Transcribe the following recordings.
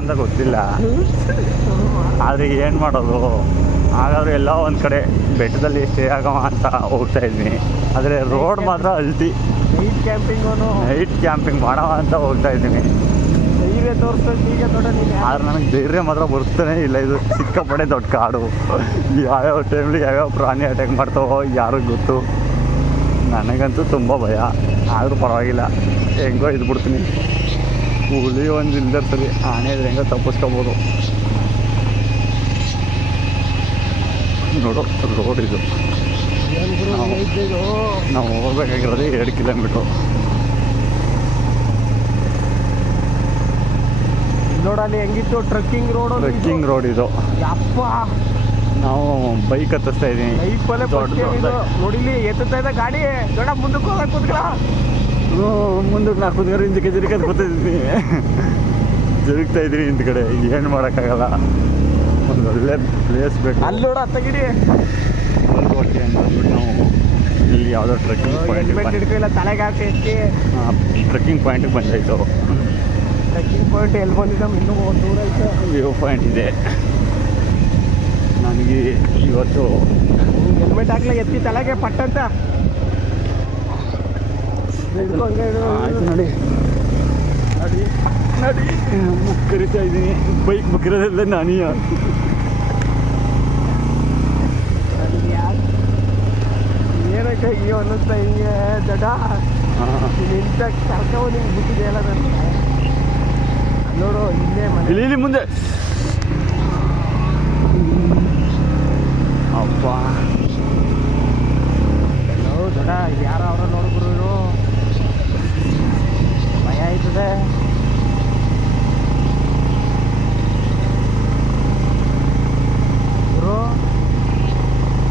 ಅಂತ ಗೊತ್ತಿಲ್ಲ. ಆದರೆ ಏನು ಮಾಡೋದು? ಹಾಗಾದ್ರೆ ಎಲ್ಲ ಒಂದು ಕಡೆ ಬೆಟ್ಟದಲ್ಲಿ ಸ್ಟೇ ಆಗೋ ಅಂತ ಹೋಗ್ತಾ ಇದ್ವಿ. ಆದರೆ ರೋಡ್ ಮಾತ್ರ ಅಲ್ತಿ. ನೈಟ್ ಕ್ಯಾಂಪಿಂಗು ನೈಟ್ ಕ್ಯಾಂಪಿಂಗ್ ಮಾಡೋ ಅಂತ ಹೋಗ್ತಾ ಇದ್ದೀನಿ ಧೈರ್ಯ ನೀನು. ಆದ್ರೆ ನನಗೆ ಧೈರ್ಯ ಮಾತ್ರ ಬರ್ತಾನೆ ಇಲ್ಲ. ಇದು ಸಿಕ್ಕಪಡೆ ದೊಡ್ಡ ಕಾಡು. ಯಾವ್ಯಾವ ಟೈಮ್ಲಿ ಯಾವ್ಯಾವ ಪ್ರಾಣಿ ಅಟ್ಯಾಕ್ ಮಾಡ್ತಾವೋ ಯಾರಿಗೆ ಗೊತ್ತು? ನನಗಂತೂ ತುಂಬ ಭಯ. ಆದರೂ ಪರವಾಗಿಲ್ಲ. ಹೆಂಗೋ ಇದು ಬಿಡ್ತೀನಿ ಹುಲಿ ಒಂದು ಇಲ್ದಿರ್ತದೆ ಆನೆ ಇದ್ರೆ ಹೆಂಗೆ ತಪ್ಪಿಸ್ಕೋಬೋದು. ನೋಡು ರೋಡ್ ಇದು. ನಾವು ಹೋಗ್ಬೇಕಾಗಿರೋದು ಎರಡು ಕಿಲೋಮೀಟ್ರು ನೋಡಲ್ಲಿ ಹೆಂಗಿತ್ತು? ಟ್ರಕ್ಕಿಂಗ್ ರೋಡ್ ಟ್ರೆಕ್ಕಿಂಗ್ ರೋಡ್ ಇದು. ಯಪ್ಪ! ನಾವು ಬೈಕ್ ಹತ್ತಿಸ್ತಾ ಇದ್ದೀನಿ ನೋಡಿಲಿ ಎತ್ತುತ್ತಾ ಇದೆ ಗಾಡಿ. ದೊಡ್ಡ ಮುಂದಕ್ಕೆ ಹೋಗಕ್ಕೆ ಕೂತ್ಗಳ ಮುಂದಕ್ಕೆ ನಾ ದಿನ ಹಿಂದಕ್ಕೆ ಜರಿಕೆ ಗೊತ್ತಿದ್ದೀನಿ ಜರುಗ್ತಾ ಇದ್ದೀನಿ ಹಿಂದ್ ಕಡೆ. ಏನು ಮಾಡೋಕ್ಕಾಗಲ್ಲ. ಒಂದು ಒಳ್ಳೆ ಪ್ಲೇಸ್ ಬೇಕು. ಅಲ್ಲಿ ನೋಡ ಅತ್ತಗಿಡಿ ಮಲ್ಕೋಟೆ ಅಂತ ಅಂದ್ಬಿಟ್ಟು ನಾವು ಇಲ್ಲಿ ಯಾವುದೋ ಟ್ರೆಕ್ಕಿಂಗ್ ಪಾಯಿಂಟ್ ತಲೆಗೆ ಹಾಕಿ ಎತ್ತಿ. ಟ್ರೆಕ್ಕಿಂಗ್ ಪಾಯಿಂಟಿಗೆ ಬಂದಾಯಿತು. ಟ್ರೆಕ್ಕಿಂಗ್ ಪಾಯಿಂಟ್ ಎಲ್ಲಿ ಬಂದಿದ್ದ ಇನ್ನೂ ಒಂದು ದೂರ ಐತೆ. ವ್ಯೂ ಪಾಯಿಂಟ್ ಇದೆ. ನನಗೆ ಇವತ್ತು ಹೆಲ್ಮೆಟ್ ಹಾಕ್ಲ ಎತ್ತಿ ತಲೆಗೆ ಪಟ್ಟಂತ. ಆಯ್ತು ನೋಡಿ. ನೋಡಿ ನಡಿ ಕರಿತಾ ಇದ್ದೀನಿ ಬೈಕ್ ಬಗ್ಗಿರೋದೆಲ್ಲ ನಾನೀಯ? ಏನಕ್ಕೆ ಅಯ್ಯೋ ಅನ್ನಿಸ್ತಾ ಹಿಂಗೆ ದಡ? ಇಂಥ ಕರ್ಕವ ನಿಂಗೆ ಬಿಟ್ಟಿದೆಯಲ್ಲ ನನಗೆ? ನೋಡು ಇಲ್ಲೇ ಮನೆ. ಇಲ್ಲಿ ಮುಂದೆ. ಅಪ್ಪ ಹಲೋ ದೊಡ್ಡ ಯಾರ ಅವ್ರ ನೋಡಿದ್ರು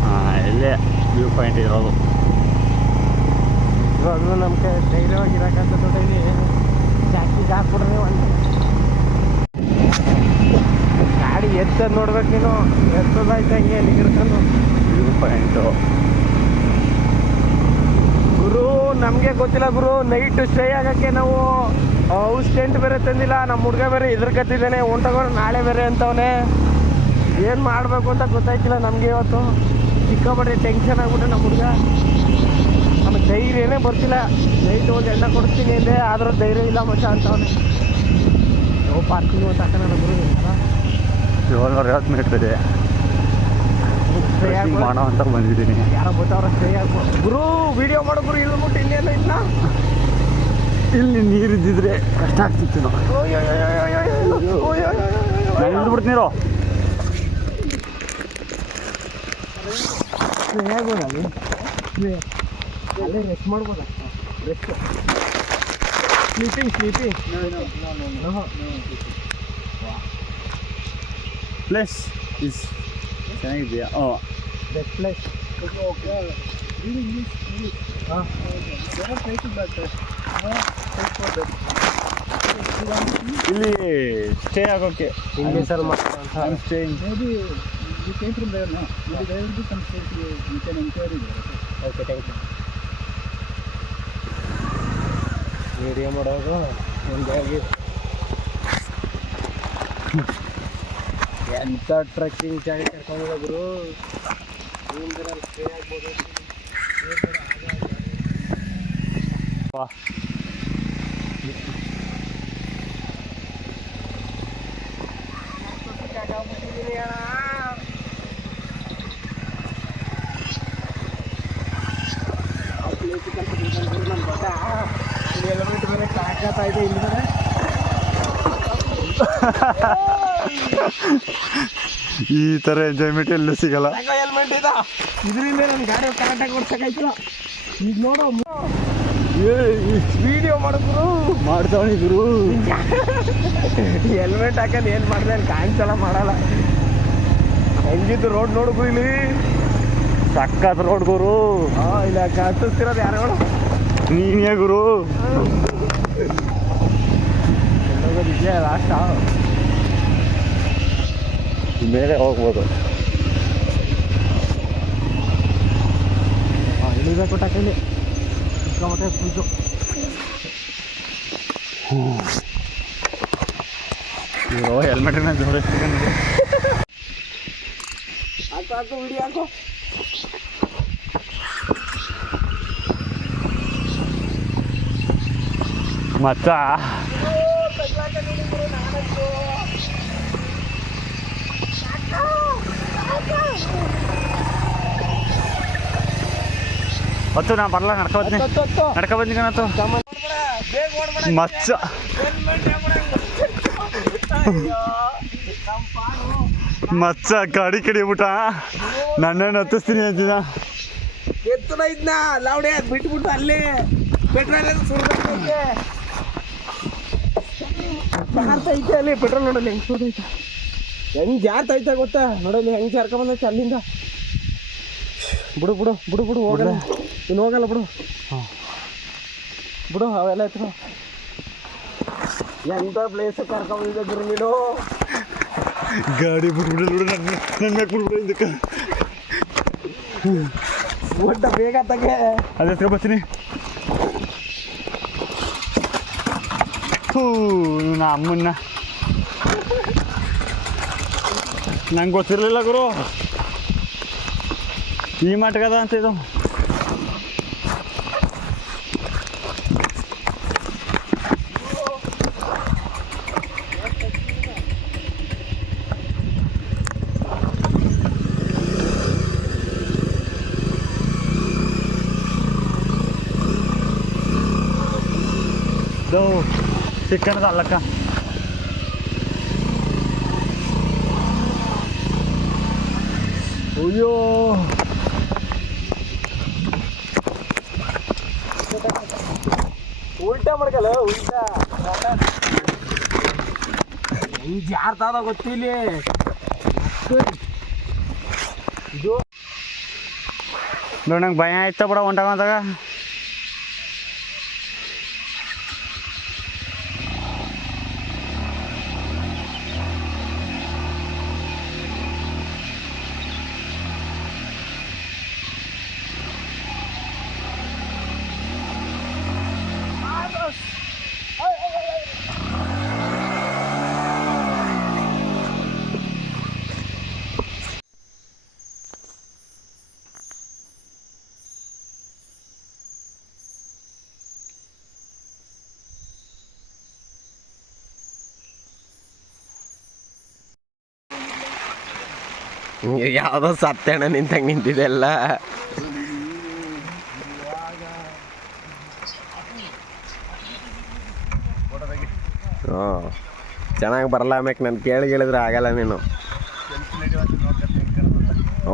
ಹಾಂ ಇಲ್ಲೇ ವ್ಯೂ ಪಾಯಿಂಟ್ ಇರೋದು. ಇವಾಗಲೂ ನಮ್ಮ ಕೈ ಧೈರ್ಯವಾಗಿರಕ್ಕಂತ ದೊಡ್ಡ ಇಲ್ಲಿ ಜಾಸ್ತಿಗೆ ಹಾಕ್ಬಿಡ್ರಿ ಒಂದು. ಗಾಡಿ ಎತ್ತದು ನೋಡ್ಬೇಕು ನೀನು. ಎತ್ತದಾಯ್ತು ಹಂಗೆ ನಿಗಿರ್ತಾನು ವ್ಯೂ ಪಾಯಿಂಟು. ನಮಗೆ ಗೊತ್ತಿಲ್ಲ ಗುರು. ನೈಟ್ ಸ್ಟೇ ಆಗಕ್ಕೆ ನಾವು ಹೌಸ್ ಟೆಂಟ್ ಬೇರೆ ತಂದಿಲ್ಲ. ನಮ್ಮ ಹುಡುಗ ಬೇರೆ ಇದ್ರ ಕತ್ತಿದ್ದಾನೆ ಹೊಂಟೋಗೋಣ ನಾಳೆ ಬೇರೆ ಅಂತವನೇ. ಏನು ಮಾಡಬೇಕು ಅಂತ ಗೊತ್ತಾಯ್ತಿಲ್ಲ ನಮಗೆ ಇವತ್ತು. ಸಿಕ್ಕಾಪಟ್ಟೆ ಟೆನ್ಷನ್ ಆಗ್ಬಿಟ್ಟೆ ನಮ್ಮ ಹುಡುಗ. ನಮಗೆ ಧೈರ್ಯನೇ ಬರ್ತಿಲ್ಲ. ನೈಟ್ ಒಂದು ಎಣ್ಣೆ ಕೊಡ್ತೀನಿ ಅಂದೆ. ಆದರೂ ಧೈರ್ಯ ಇಲ್ಲ ಮಚ್ಚ ಅಂತವನೇ. ನಾವು ಪಾರ್ಕಿಂಗ್ ಅಂತ ಹಾಕೋಣ ಗುರು ಏಳ್ನೂರ ಐವತ್ತು ಮೀಟ್ರ್ ಇದೆ. ಮಾಡೋ ಅಂತ ಬಂದಿದ್ದೀನಿ. ಯಾರೋ ಗೊತ್ತವ್ರ ಸ್ಟೇ ಆಗ್ಬೋದು ಗುರು ವಿಡಿಯೋ ಮಾಡೋ ಗುರು ಇಲ್ಲಿ ಇನ್ನೇನು ಇನ್ನ? ಇಲ್ಲಿ ನೀರು ಇದ್ದಿದ್ರೆ ಕಷ್ಟ ಆಗ್ತಿತ್ತು ನಾನು ಸ್ಟೇ ಬಿಡ್ತೀನಿರೋ. ಅಲ್ಲಿ ಅಲ್ಲೇ ರೆಸ್ಟ್ ಮಾಡ್ಬೋದ? Rest sleeping sleeping place is ಚೆನ್ನಾಗಿದೆಯಾ? ಓ. ಬೆಡ್ ಪ್ಲೇಸ್ ಕೊಡ್ೋಕೆ ಇದು is okay same time bed test ಇಲ್ಲಿ ಸ್ಟೇ ಆಗೋಕೆ. ಇಂಗ್ಲೀಷ್ ಅಲ್ಲಿ ಮಾತಾ ಅಂತ stay it come by now okay thank you ಸೇರಿ ಮಾಡೋದು ಒಂದಾಗಿ. ಎಂಥ ಟ್ರೆಕ್ಕಿಂಗ್ ಜಾಗ ಕರ್ಕೊಂಡು ಗುರು ಸ್ಟೇ ಆಗ್ಬೋದು ವಾ. ಈ ಥರ ಎಂಜಾಯ್ಮೆಂಟ್ ಎಲ್ಲ ಸಿಗಲ್ಲ. ಹೆಲ್ಮೆಟ್ ಇದ ಇದರಿಂದ ನನ್ನ ಗಾಡಿ ಕರೆಕ್ಟಾಗಿ ಓಡ್ಸಕ್ಕಾಯ್ತಿಲ್ಲ ಈಗ ನೋಡು. ವಿಡಿಯೋ ಮಾಡಿದ್ರು. ಮಾಡ್ತಾವಣಿ ಗುರು ಹೆಲ್ಮೆಟ್ ಹಾಕಂದು ಏನು ಮಾಡಿದೆ? ಅಲ್ಲಿ ಕಾಣಿಸಲ್ಲ ಮಾಡಲ್ಲ. ಹೆಂಗಿದ್ದು ರೋಡ್ ನೋಡ್ಬು ಇಲ್ಲಿ ಸಕ್ಕತ್ ರೋಡ್ ಗುರು. ಹಾಂ ಇಲ್ಲ ಕಾಣಿಸ್ತಿರೋದು ಯಾರು ಹೇಳು? ನೀನೇ ಗುರು. ಲಾಸ್ಟ್ ಮೇಲೆ ಹೋಗ್ಬೋದು. ಇಳಿಬೇಕು ಟಕ್ಕಲ್ಲಿ ಮತ್ತೆ ಫುಲ್ಲು ಅಯ್ಯೋ ಹೆಲ್ಮೆಟ್ನ ಜೋರ ಹಾಕು ಹಾಕು ವಿಡಿಯೋ ಹಾಕು ಮಚ್ಚ. ಹೊತ್ತು ನಾ ಬರಲ್ಲ ನಡ್ಕ ಬರ್ತೀನಿ ನಡ್ಕ ಹತ್ತು. ನಡ್ಕೊ ಬಂದಿ ಕಣತ್ತು. ಮಚ್ಚ. ಮಚ್ಚ ಗಾಡಿ ಕಡಿಬಿಟ್ಟ ನನ್ನನ್ನು ಹತ್ತಿಸ್ತೀನಿ ಅಂತಿದ ಎತ್ತನ ಇದ್ನ ಲಾವಡೆ ಬಿಟ್ಬಿಟ್ಟು ಅಲ್ಲಿ ಪೆಟ್ರೋಲ್ ಐತೆ ಸುರ್ದೈತೆ ಅಲ್ಲಿ. ಪೆಟ್ರೋಲ್ ನೋಡಲ್ಲಿ ಹೆಂಗ್ ಸುರ್ದೈತೆ ಹೆಂಗ್ ಐತ ಗೊತ್ತಾ? ನೋಡಲ್ಲಿ ಹೆಂಗ್ ಬಂದ ಅಲ್ಲಿಂದ. ಬಿಡು ಬಿಡು ಬಿಡು ಬಿಡು ಹೋಗಲ್ಲ. ಇನ್ನು ಹೋಗಲ್ಲ ಬಿಡು. ಹಾಂ. ಬಿಡು ಅವೆಲ್ಲ ಇತ್ತು ಎಂತ ಪ್ಲೇಸ್ ಕರ್ಕೊಂಬಂದಿದ್ದೆ ಗುರು ನೀನು? ಗಾಡಿ ಬಿಟ್ಬಿಡು ಬಿಡು ನನ್ನ ನನ್ನ ಮ್ಯಾಕ್ ಬಿಡ್ಬಿಡು ಇದಕ್ಕೆ. ಒಟ್ಟ ಬೇಗ ತಗೆ. ಅದೇ ಹತ್ರ ಬರ್ತೀನಿ. ಹೂ ನಾ ಅಮ್ಮನ್ನ. ನಂಗೆ ಗೊತ್ತಿರಲಿಲ್ಲ ಗುರು. ಈ ಮಟ್ಗದ ಅಂತ ಇದು. ಇದು ಚಿಕ್ಕನದ ಅಲ್ಲಕ್ಕ ಅಯ್ಯೋ ಉಲ್ಟಾ ಮಾಡ್ಕಲ್ಲ ಉಲ್ಟಾ. ಹೆಂಗ್ ಜಾರ್ತದ ಗೊತ್ತಿಲ್ಲ ನೋಡಿ ನಂಗೆ ಭಯ ಆಯ್ತಾ ಬಿಡ ಹೊಂಟಾಗ ಯಾವ್ದೋ ಸತ್ಯಣ್ಣ ನಿಂತಂಗೆ ನಿಂತಿದೆ ಎಲ್ಲ. ಹಾಂ ಚೆನ್ನಾಗಿ ಬರಲ್ಲ ಆಮ್ಯಾಕೆ, ನಾನು ಕೇಳಿ ಕೇಳಿದ್ರೆ ಆಗಲ್ಲ ನೀನು.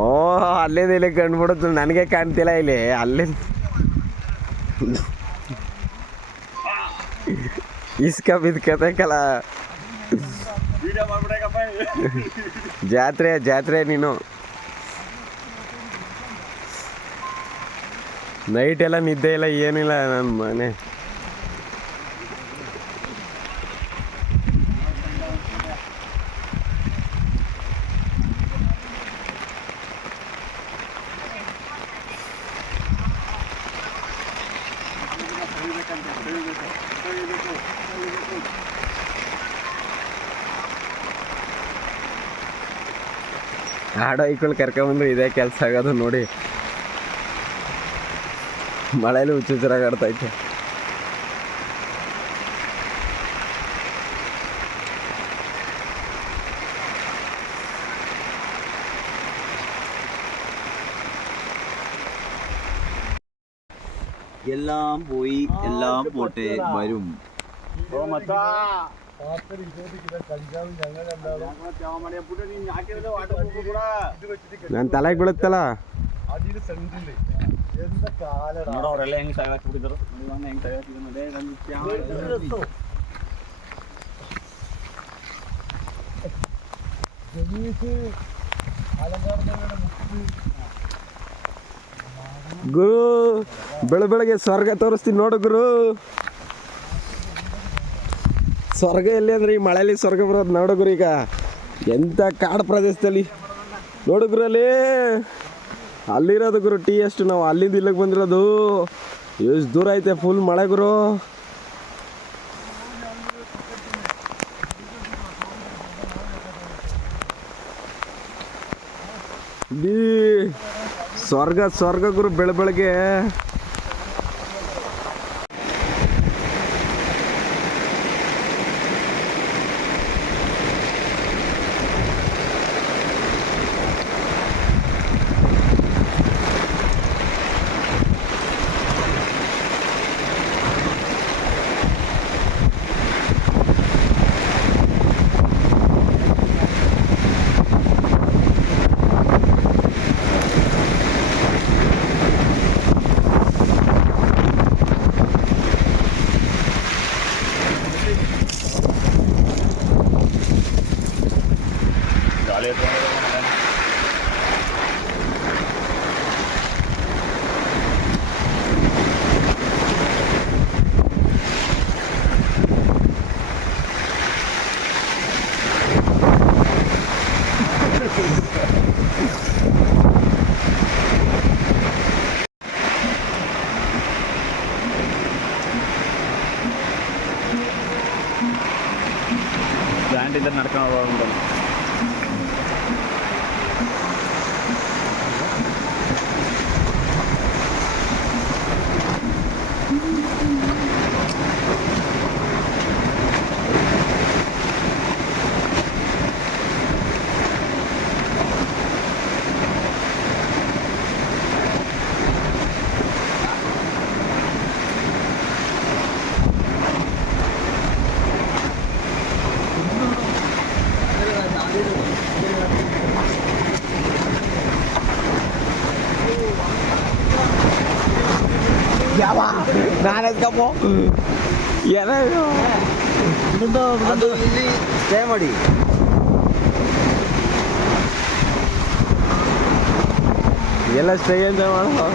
ಓ, ಅಲ್ಲಿಂದ ಇಲ್ಲಿ ಕಂಡುಬಿಡುತ್ತೆ, ನನಗೆ ಕಾಣ್ತಿಲ್ಲ ಇಲ್ಲಿ, ಅಲ್ಲಿ. ಇಸ್ಕ ಬಿದ್ಕತಕ್ಕಲ್ಲ ಜಾತ್ರೆ ಜಾತ್ರೆ ನೀನು. ನೈಟ್ ಎಲ್ಲ ನಿದ್ದೆ ಇಲ್ಲ ಏನಿಲ್ಲ ನನ್ನ ಮನೆ. ಆಡೋ ಐಗಳು ಕರ್ಕೊಂಬಂದು ಇದೇ ಕೆಲಸ ಆಗೋದು ನೋಡಿ ಮಳೆಯಲ್ಲಿ ಹುಚ್ಚುಚ್ಚರಾಗಿ ಆಡ್ತೈತೆ എല്ലാം പോയി എല്ലാം പോട്ടെ വരും ನನ್ನ ತಲೆಗೆ ಬೀಳುತ್ತಲ್ಲ ಅವರೆಲ್ಲ ಹೆಂಗೆ ಹೆಂಗೆ ಗುರು ಬೆಳ ಬೆಳಗ್ಗೆ ಸ್ವರ್ಗ ತೋರಿಸ್ತೀನಿ ನೋಡು ಗುರು ಸ್ವರ್ಗ ಎಲ್ಲಿ ಅಂದ್ರೆ ಈ ಮಳೆಯಲ್ಲಿ ಸ್ವರ್ಗ ಬರೋದು ನೋಡುಗ್ರು ಈಗ. ಎಂಥ ಕಾಡು ಪ್ರದೇಶದಲ್ಲಿ. ನೋಡುಗ್ರಲ್ಲಿ ಅಲ್ಲಿರೋದು ಗುರು ಟೀ ಅಷ್ಟು ನಾವು. ಅಲ್ಲಿಂದ ಇಲ್ಲಿಗೆ ಬಂದಿರೋದು. ಎಷ್ಟು ದೂರ ಐತೆ ಫುಲ್ ಮಳೆ ಗುರು. ಸ್ವರ್ಗ ಸ್ವರ್ಗ ಗುರು ಬೆಳ ಬೆಳಗ್ಗೆ. ಪ್ಲಾಂಟ್ ಇದ್ದರೆ ನಡ್ಕೊಂಡು ಹೋಗೋದು ನಾನು ಎತ್ಕಪ್ಪು ಏನೋ ಇಲ್ಲಿ ಮಾಡಿ. ಎಲ್ಲ ಸ್ಟೇ ಎಂಜಾಯ್ ಮಾಡೋ.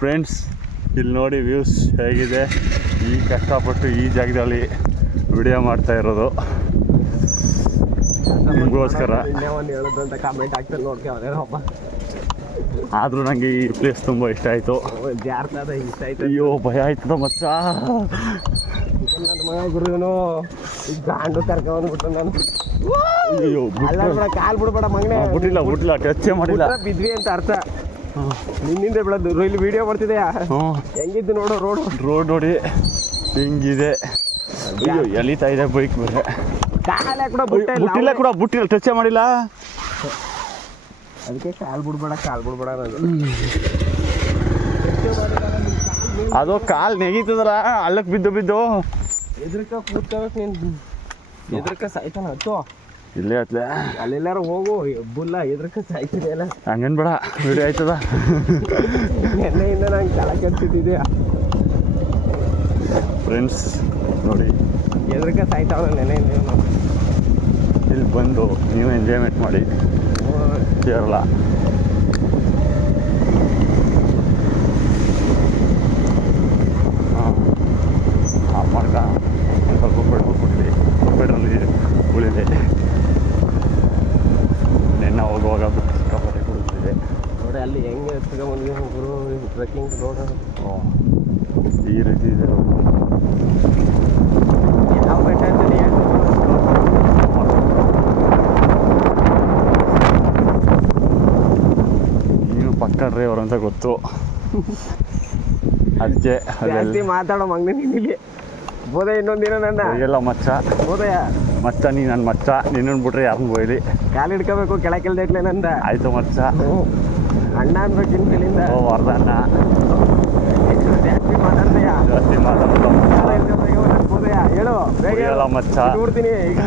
ಫ್ರೆಂಡ್ಸ್ ಇಲ್ಲಿ ನೋಡಿ ವ್ಯೂಸ್ ಹೇಗಿದೆ. ಈ ಕಷ್ಟಪಟ್ಟು ಈ ಜಾಗದಲ್ಲಿ ವಿಡಿಯೋ ಮಾಡ್ತಾ ಇರೋದು. ನಿಮಗೋಸ್ಕರ. ಆದರೂ ನನಗೆ ಈ ಪ್ಲೇಸ್ ತುಂಬ ಇಷ್ಟ ಆಯಿತು. ಇಷ್ಟ ಆಯ್ತು ಅಯ್ಯೋ ಭಯ ಆಯ್ತದ ಮಚ್ಚ ನನ್ನ ಮಗ ಗುರುನು ಗಾಂಡು ಕರ್ಕೊಂಡ್ಬಿಟ್ಟು ನಾನು ಅಯ್ಯೋ ಕಾಲ್ ಬಿಡ್ಬೇಡ ಮಗನೇ. ಬಿಟ್ಟಿಲ್ಲ ಬಿಟ್ಟಿಲ್ಲ ಟಚ್ಚೇ ಮಾಡಿಲ್ಲ. ಬಿದ್ವಿ ಅಂತ ಅರ್ಥ. ನಿನ್ನಿಂದ ಬೆಳೆದು ಇಲ್ಲಿ ವಿಡಿಯೋ ಬರ್ತಿದೆ ಹೆಂಗಿದ್ದು ನೋಡು ರೋಡ್ ರೋಡ್ ನೋಡಿ ಹಿಂಗಿದೆ. ಅಯ್ಯೋ ಎಳಿತಾ ಇದೆ ಬೈಕ್ ಮೇಲೆ ಕಾಲೇ ಕೂಡ ಬುಟ್ಟಿಲ್ಲ ಕೂಡ ಬಿಟ್ಟಿಲ್ಲ ಟಚ್ಚೇ ಮಾಡಿಲ್ಲ? ಅದಕ್ಕೆ ಕಾಲ್ ಬಿಡ್ಬೇಡ ಕಾಲ್ ಬಿಡ್ಬೇಡ ಅದು ಕಾಲ್ ನೆಗೀತದ್ರ ಅಲ್ಲಕ್ಕೆ ಬಿದ್ದು ಬಿದ್ದು. ಎದ್ರಕ ಕೂತ್ಕೋಬೇಕು ನೀನು. ಎದ್ರಕ ಸಾಯ್ತಾನ ಹತ್ತು. ಇಲ್ಲೇ ಆತ್ಲೆ. ಅಲ್ಲೆಲ್ಲಾರ ಹೋಗು ಬುಲ್ಲ ಎದ್ರಕ ಸಾಯ್ತಿದೆ ಅಲ್ಲ ಹಂಗೇನು ಬೇಡ ವಿಡಿಯೋ ಆಯ್ತದ. ನೆನ್ನೆಯಿಂದ ನಂಗೆ ತಲೆ ಕೆಡ್ತಿದ್ದೆ ಫ್ರೆಂಡ್ಸ್ ನೋಡಿ. ಎದ್ರಕ ಸಾಯ್ತಾವ ನೆನೆಯಿಂದ ಇಲ್ಲಿ ಬಂದು ನೀವು ಎಂಜಾಯ್ಮೆಂಟ್ ಮಾಡಿ. ಕೇರಳ ಹಾಂ ಆಫ್ ಮಾಡ್ಕ ಒಂದ್ ಸ್ವಲ್ಪ ಪೆಟ್ರೋಲ್ ಕೊಟ್ಟಿದೆ ಪೆಟ್ರೋಲ್ ಉಳಿದೆ ನಿನ್ನೆ ಹೋಗುವಾಗ ಸಿಕ್ಕಾಪಟ್ಟೆ ಕುಡಿದಿದೆ ನೋಡಿ ಎತ್ಕೊಂಡ್ಬಂದ್ವಿ ಗುರು ಟ್ರೆಕ್ಕಿಂಗ್ ರೋಡ್ ಈ ರೀತಿ ಇದೆ? ನೀನು ಪಕ್ಕ ಡ್ರೈವರ್ ಅಂತ ಗೊತ್ತು. ಅದಕ್ಕೆ ಜಾಸ್ತಿ ಮಾತಾಡೋ ಮಗ್ನ ನೀನು ಇಲ್ಲಿ. ಬೋಧ ಇನ್ನೊಂದಿನ ನನ್ನ. ಎಲ್ಲ ಮಚ್ಚ? ಬೋದಯ ಮಚ್ಚ ನೀ ನನ್ನ ಮಚ್ಚ ನಿನ್ನನ್ನು ಬಿಟ್ರೆ ಯಾರನ್ನ ಬೋಯ್ಲಿ ಕಾಲು ಹಿಡ್ಕೋಬೇಕು ಕೆಳಕೆಲ್ದೈತ್ಲೆ ನಂದ. ಆಯ್ತು ಮಚ್ಚ. ಅಣ್ಣ ಅನ್ಬೇಕು ಇನ್ಮೇಲಿಂದ ಓ ವರ್ಧನ್ನ ಜಾಸ್ತಿ ಮಾತಾಡ್ತೀಯಾ? ಜಾಸ್ತಿ ಬೋಧಯ ಹೇಳು ಬೇಗ ಹೇಳ. ಮಚ್ಚ. ನೋಡ್ತೀನಿ ಈಗ.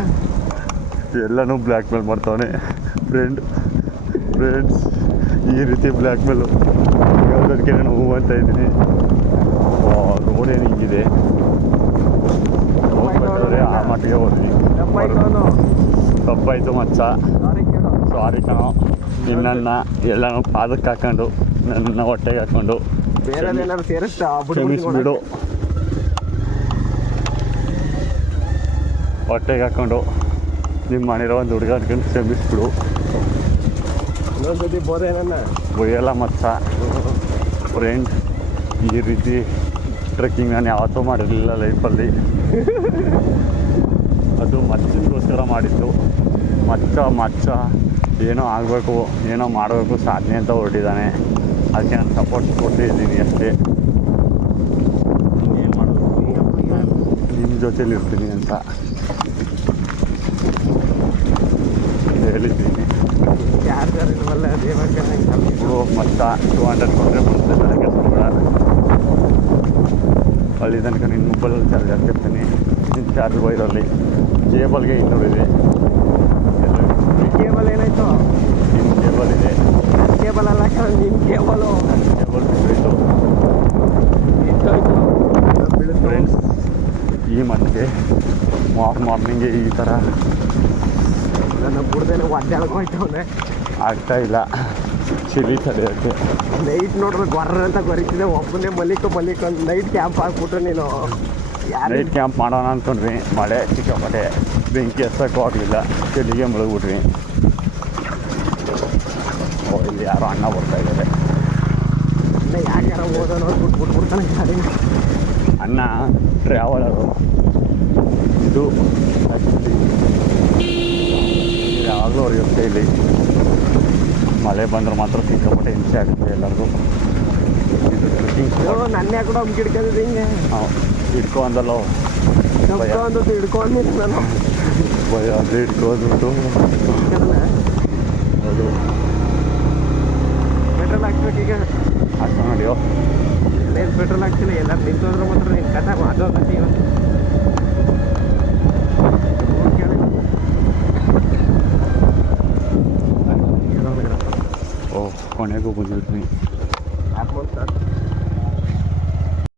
ಎಲ್ಲನೂ ಬ್ಲ್ಯಾಕ್ ಮೇಲ್ ಮಾಡ್ತಾವನೆ. ಫ್ರೆಂಡ್ ಫ್ರೆಂಡ್ಸ್ ಈ ರೀತಿ ಬ್ಲ್ಯಾಕ್ ಮೇಲು ಯಾವುದಕ್ಕೆ ನಾನು ಹೂ ಅಂತ ಇದ್ದೀನಿ. ರೋಡ್ ಏನು ಹಿಂಗಿದೆ. ಆ ಮಟ್ಟಿಗೆ ಹೋದ್ವಿ. ತಪ್ಪಾಯ್ತು ಮಚ್ಚ. ಸಾರಿ ಕಣೋ. ನಿನ್ನನ್ನು ಎಲ್ಲನೂ ಪಾದಕ್ಕೆ ಹಾಕೊಂಡು ನನ್ನ ಹೊಟ್ಟೆಗೆ ಹಾಕೊಂಡು ಸೇರಿಸ್ಬಿಡು ಕ್ಷಮಿಸ್ಬಿಡು. ಹೊಟ್ಟೆಗೆ ಹಾಕೊಂಡು ನಿಮ್ಮ ಮಾಡಿರೋ ಒಂದು ಹುಡುಗ ಅನ್ಕೊಂಡು ಕ್ಷಮಿಸ್ಬಿಡು. ಇನ್ನೊಂದ್ಸತಿ ಮತ್ತ ನನ್ನ ಮಚ್ಚ. ಫ್ರೆಂಡ್ ಈ ರೀತಿ ಟ್ರೆಕ್ಕಿಂಗ್ ನಾನು ಯಾವತ್ತೂ ಮಾಡಿರಲಿಲ್ಲ ಲೈಫಲ್ಲಿ ಅದು ಮಚ್ಚಗೋಸ್ಕರ ಮಾಡಿದ್ದು. ಮಚ್ಚ ಮಚ್ಚ. ಏನೋ ಆಗಬೇಕು ಏನೋ ಮಾಡಬೇಕು ಸಾಧನೆ ಅಂತ ಹೊರಟಿದ್ದಾನೆ. ಅದಕ್ಕೆ ನಾನು ಸಪೋರ್ಟ್ ಕೊಟ್ಟಿದ್ದೀನಿ ಅಷ್ಟೇ. ಏನು ಮಾಡೋದು? ನಿಮ್ಮ ಜೊತೇಲಿ ಇರ್ತೀನಿ ಅಂತ ಹೇಳಿದ್ದೀನಿ. ಬಿಡು ಮಚ್ಚ ಟೂ ಹಂಡ್ರೆಡ್ ಕೊಟ್ಟರೆ ಬರುತ್ತೆ ತಲೆ ಕೆಡಿಸ್ಕೊಬೇಡ ಅಲ್ಲಿ ತನಕ ನಿನ್ನ ಮೊಬೈಲಲ್ಲಿ ಚಾರ್ಜ್ ಹಾಕಿರ್ತೀನಿ ನಿನ್ನ ಚಾರ್ಜ್ ವೈರಲ್ಲಿ ಜೇಬಲ್ಗೆ ಇನ್ನೂರಿದೆ ಕೇಬಲ್ ಏನಾಯ್ತು? ನಿಮ್ಮ ಕೇಬಲ್ ಇದೆ. ಕೇಬಲ್ ಅಲ್ಲ ಕಣ ನಿಮ್ಮ ಕೇಬಲು. ಕೇಬಲ್ ಬಿಟ್ಟು ಫ್ರೆಂಡ್ಸ್ ಈ ಮಟ್ಟಿಗೆ ಮಾರ್ ಮಾರ್ನಿಂಗೆ ಈ ಥರ ನನ್ನ ಬುಡ್ದೇನೆ ಒದ್ದಾಡ್ಕೋಯ್ತವನೆ ಆಗ್ತಾ ಇಲ್ಲ. ಚಿಲಿ ತಡೆಯೋಕ್ಕೆ ನೈಟ್ ನೋಡ್ರೆ ಗೊರ್ರ ಅಂತ ಗೊರಿತಿದೆ ಒಬ್ಬನೇ ಮಲಿಕ ಮಲಿಕ ನೈಟ್ ಕ್ಯಾಂಪ್ ಹಾಕ್ಬಿಟ್ರೆ ನೀನು. ನೈಟ್ ಕ್ಯಾಂಪ್ ಮಾಡೋಣ ಅಂದ್ಕೊಂಡ್ರಿ ಮಳೆ ಸಿಕ್ಕಾಪಟ್ಟೆ ಬೆಂಕಿ ಹಚ್ಚಕ್ಕೂ ಆಗಲಿಲ್ಲ ಚಳಿಗೆ ಮುಳುಗ್ಬಿಟ್ವಿ ಓ ಇಲ್ಲಿ ಯಾರೋ ಅಣ್ಣ ಬರ್ತಾ ಇದ್ದಾರೆ ಅಣ್ಣ ಟ್ರಾವಲರು ಇದು ಯಾವಾಗಲೂ ಅವ್ರಿಗೆ ಇಲ್ಲಿ ಮಳೆ ಬಂದ್ರೆ ಮಾತ್ರ ಸಿಕ್ಕಾಪಟ್ಟೆ ಹಿಂಸೆ ಆಗುತ್ತೆ ಎಲ್ಲರಿಗೂ. ಇದು ಟ್ರೆಕ್ಕಿಂಗ್ ನನ್ನ ಕೂಡ ಹಿಡ್ಕೊಂಡಿದ್ದೆ ಹಿಂಗೆ. ಅಂದಲ್ಲೋ. ಹಿಡ್ಕೊಂಡಿದ್ದೆ ನಾನು. ಭಯ ಅದು ಇಟ್ಕೋದ್ಬಿಟ್ಟು ಅದು ಪೆಟ್ರೋಲ್ ಹಾಕ್ಬೇಕೀಗ ಹಾಕ ನೋಡಿಯೋ ಏನು ಪೆಟ್ರೋಲ್ ಹಾಕ್ತಿಲ್ಲ ಎಲ್ಲರೂ ನಿಂತೋದ್ರೆ ಮಾತ್ರ ನಿನ್ನ ಕಥೆ ಮಾತಾಡ್ತೀನಿ ಇವತ್ತು ಓ ಕೊನೆಗೂ ಬಂದಿರ್ತೀನಿ ಆತ್ಮ